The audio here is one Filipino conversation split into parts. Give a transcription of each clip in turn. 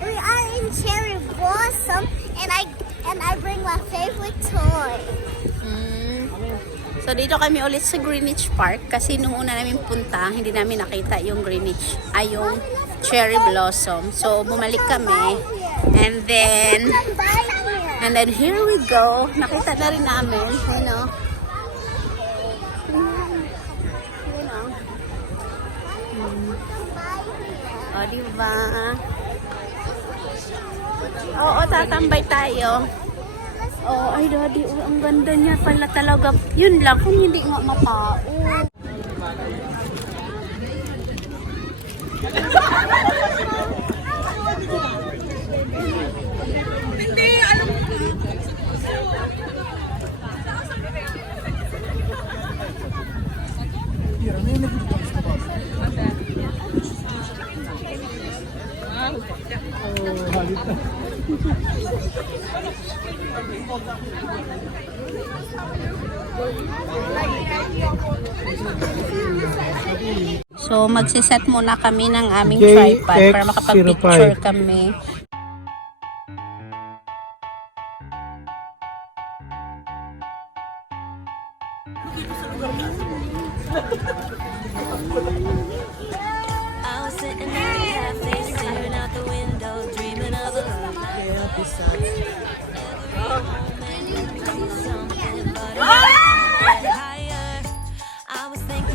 We are in Cherry Blossom, and I bring my favorite toy. So dito kami ulit sa Greenwich Park kasi nung una namin punta, hindi namin nakita yung Greenwich, yung cherry blossom. So bumalik kami, and then here we go. Nakita na rin namin, you know. O, diba? Oo, tatambay tayo. Oh, ay daddy, oh, ang ganda niya pala talaga. Yun lang, kung hindi nga matao. So, magsiset muna kami ng aming tripod para makapag-picture kami.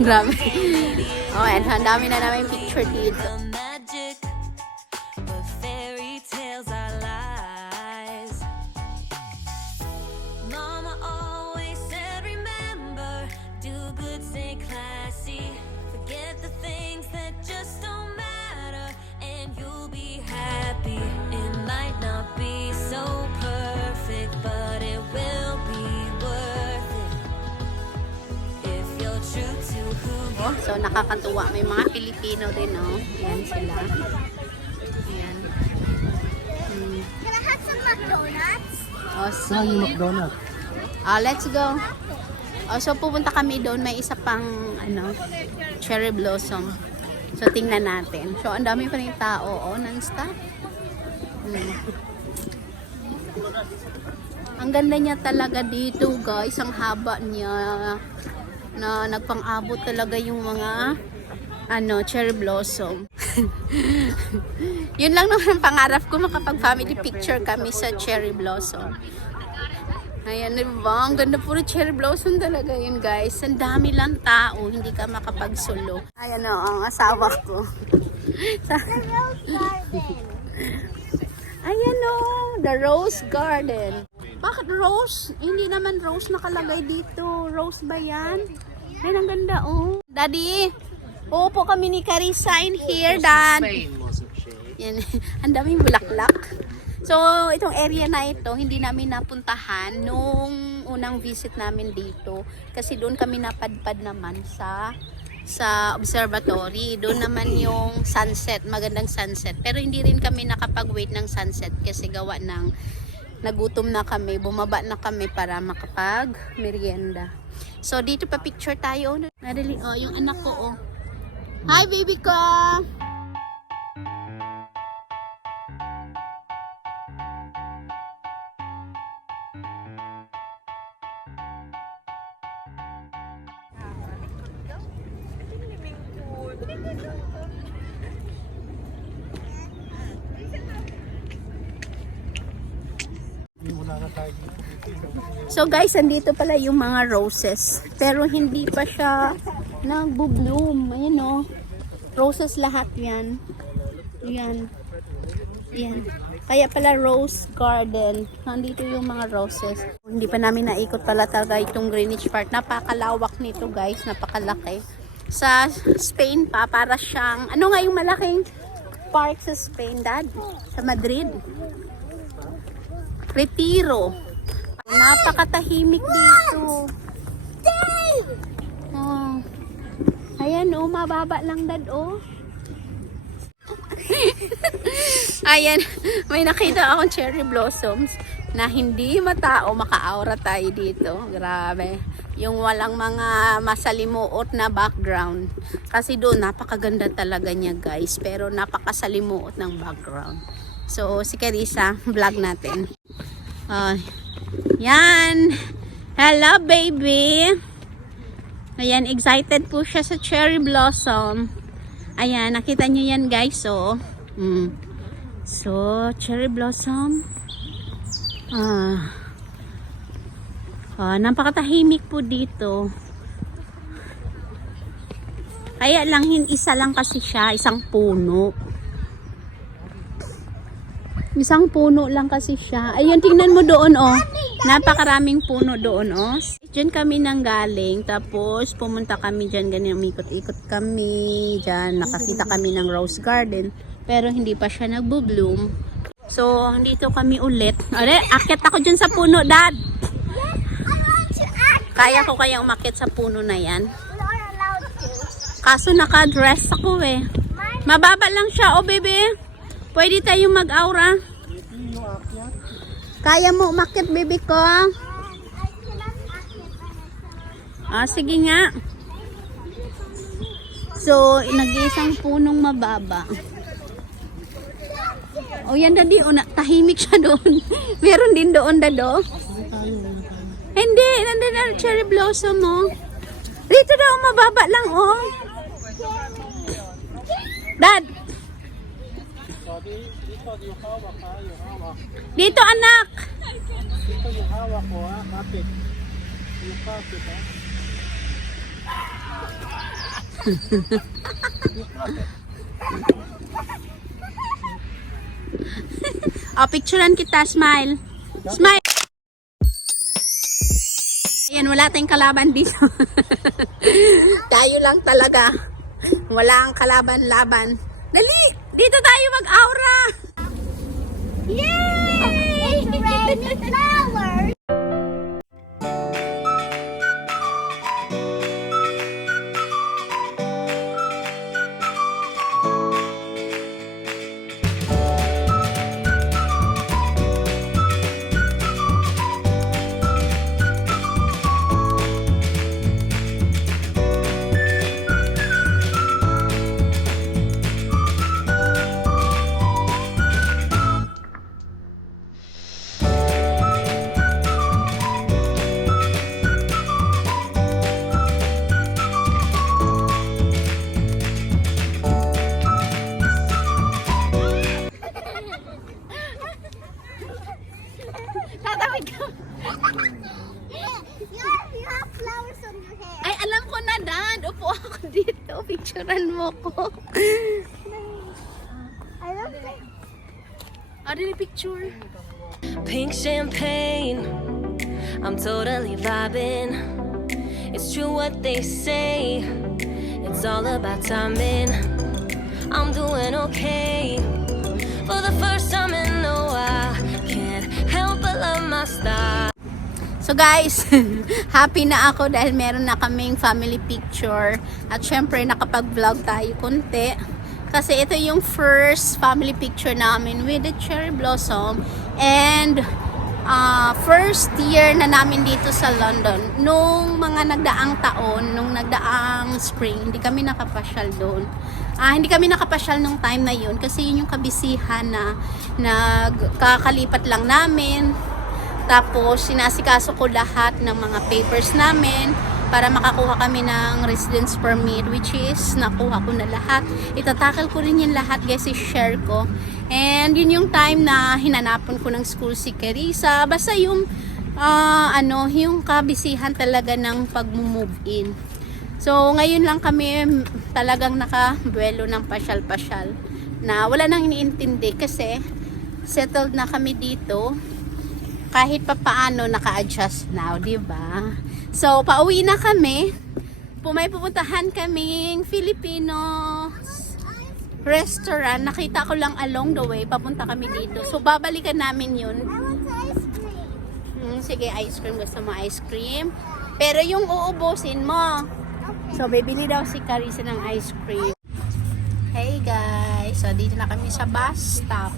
Grabe. Oh, and ang dami na namin picture dito. Mama always said, remember, do good, stay classy, forget the things that just don't matter, and you'll be happy. It might not be so perfect, but it will be worth it if you're true to who you are. So, nakakatuwa. May mga Pilipino din, oh. Ayan sila. Ayan. Can I have some McDonald's? Oh, McDonald's. Let's go. Oh, so, pupunta kami doon. May isa pang, cherry blossom. So, tingnan natin. So, ang dami pa rin tao, oh, non-stop. Ang ganda niya talaga dito, guys. Ang haba niya. Na nagpang-abot talaga yung mga cherry blossom. Yun lang naman pangarap ko, makapag-family picture kami sa cherry blossom. Ayan, diba? Ang ganda puro cherry blossom talaga yun, guys. Ang dami lang tao, hindi ka makapagsulo. Ayan o, ang asawa ko. The Rose Garden. Ayan o, the Rose Garden. Bakit rose? Hindi naman rose nakalagay dito. Rose ba yan? Ay, ang ganda, oh. Daddy, uupo kami ni Carissa in here, Dad. Yan, ang daming bulaklak. So, itong area na ito, hindi namin napuntahan nung unang visit namin dito. Kasi doon kami napadpad naman sa observatory. Doon naman yung sunset, magandang sunset. Pero hindi rin kami nakapag-wait ng sunset kasi gawa ng nagutom na kami, bumaba na kami para makapag-merienda. So, dito pa picture tayo. Nadali, oh, yung anak ko, oh. Hi, baby ko! So guys, andito pala yung mga roses. Pero hindi pa siya nagbo-bloom. Ayan o. Roses lahat yan. Yan. Yan. Kaya pala rose garden. Nandito yung mga roses. Hindi pa namin naikot pala talaga itong Greenwich Park. Napakalawak nito guys. Napakalaki. Sa Spain pa, para siyang, ano nga yung malaking park sa Spain, Dad? Sa Madrid. Retiro. Napakatahimik dito. Oh. Ayan, oh, mababa lang, Dad, oh. Ayan, may nakita akong cherry blossoms na hindi matao, maka-aura tayo dito. Grabe. Yung walang mga masalimuot na background. Kasi doon, napakaganda talaga niya guys. Pero napakasalimuot ng background. So, si Carissa, vlog natin. Yan. Hello, baby. Ayan, excited po siya sa cherry blossom. Ayan, nakita niyo yan guys, so. So, cherry blossom. Napakatahimik po dito. Kaya lang, isa lang kasi siya, isang puno. Isang puno lang kasi siya. Ayun, tingnan mo doon, oh. Napakaraming puno doon, oh. Diyan kami nang galing. Tapos, pumunta kami dyan. Ganyan, umikot-ikot kami. Diyan, nakakita kami ng rose garden. Pero, hindi pa siya nagbo-bloom. So, dito kami ulit. Ore, akit ako dyan sa puno, Dad. Kaya ko kaya umakit sa puno na yan. Kaso naka-dress ako eh. Mababa lang siya, oh baby. Pwede tayong mag-aura. Kaya mo umakit, baby ko? Sige nga. So, nag-iisang punong mababa. O yan, Daddy. Tahimik siya doon. Meron din doon, Dado. Hindi, nandun na cherry blossom mo. Dito daw, mababa lang, oh. Dad. Dito, anak. Dito yung hawak ko, ha? Kapit. Yung kapit, ha? Picturean kita, smile. Smile. Ayan, wala tayong kalaban dito. Tayo lang talaga. Wala ang kalaban-laban. Dali! Dito tayo mag-aura! Yay! Rainy flowers. Tatawid ka. You have flowers on your hair. Ay, alam ko na, Dad. Upo ako dito. Picturean mo ko. I love it. Dili picture. Pink champagne, I'm totally vibing. It's true what they say, it's all about timing. I'm doing okay for the first time in a while. Can't help but love my style. So guys, happy na ako dahil meron na kaming family picture. At syempre nakapag-vlog tayo konti. Kasi ito yung first family picture namin with the cherry blossom. And first year na namin dito sa London. Nung mga nagdaang taon, nung nagdaang spring, hindi kami nakapasyal doon. Hindi kami nakapasyal nung time na yun kasi yun yung kabisihan na nagkakalipat lang namin. Tapos sinasikaso ko lahat ng mga papers namin para makakuha kami ng residence permit, which is nakuha ko na lahat. Itatakal ko rin yung lahat guys, i-share ko. And yun yung time na hinanapan ko ng school si Carissa. Basta yung yung kabisihan talaga ng pag-move in. So ngayon lang kami talagang nakabuelo ng pasyal-pasyal na wala nang iniintindi kasi settled na kami dito. Kahit pa paano naka-adjust now, di ba? So, pauwi na kami. May pupuntahan kaming Filipino restaurant. Nakita ko lang along the way. Papunta kami dito. So, babalikan namin yun. I want ice cream. Sige, ice cream. Gusto mo ice cream? Pero yung uubusin mo. So, bibili daw si Carissa ng ice cream. Hey guys. So, dito na kami sa bus stop.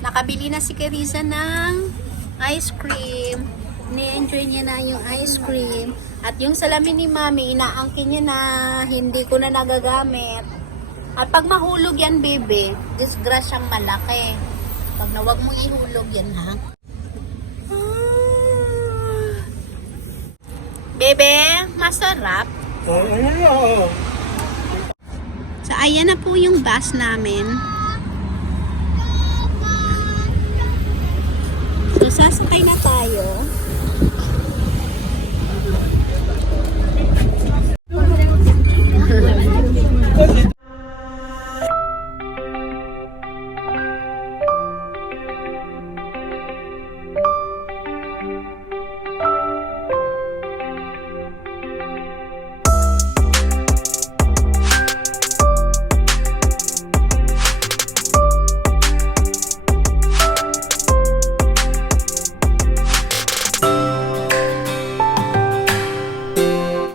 Nakabili na si Carissa ng ice cream. Ni-enjoy niya na yung ice cream. At yung salamin ni Mami, inaangkin niya na hindi ko na nagagamit. At pag mahulog yan, bebe, disgrasyang malaki. Pag na wag mong ihulog yan, ha? Bebe, masarap. So, ayan na po yung bus namin. So, sasakay na tayo.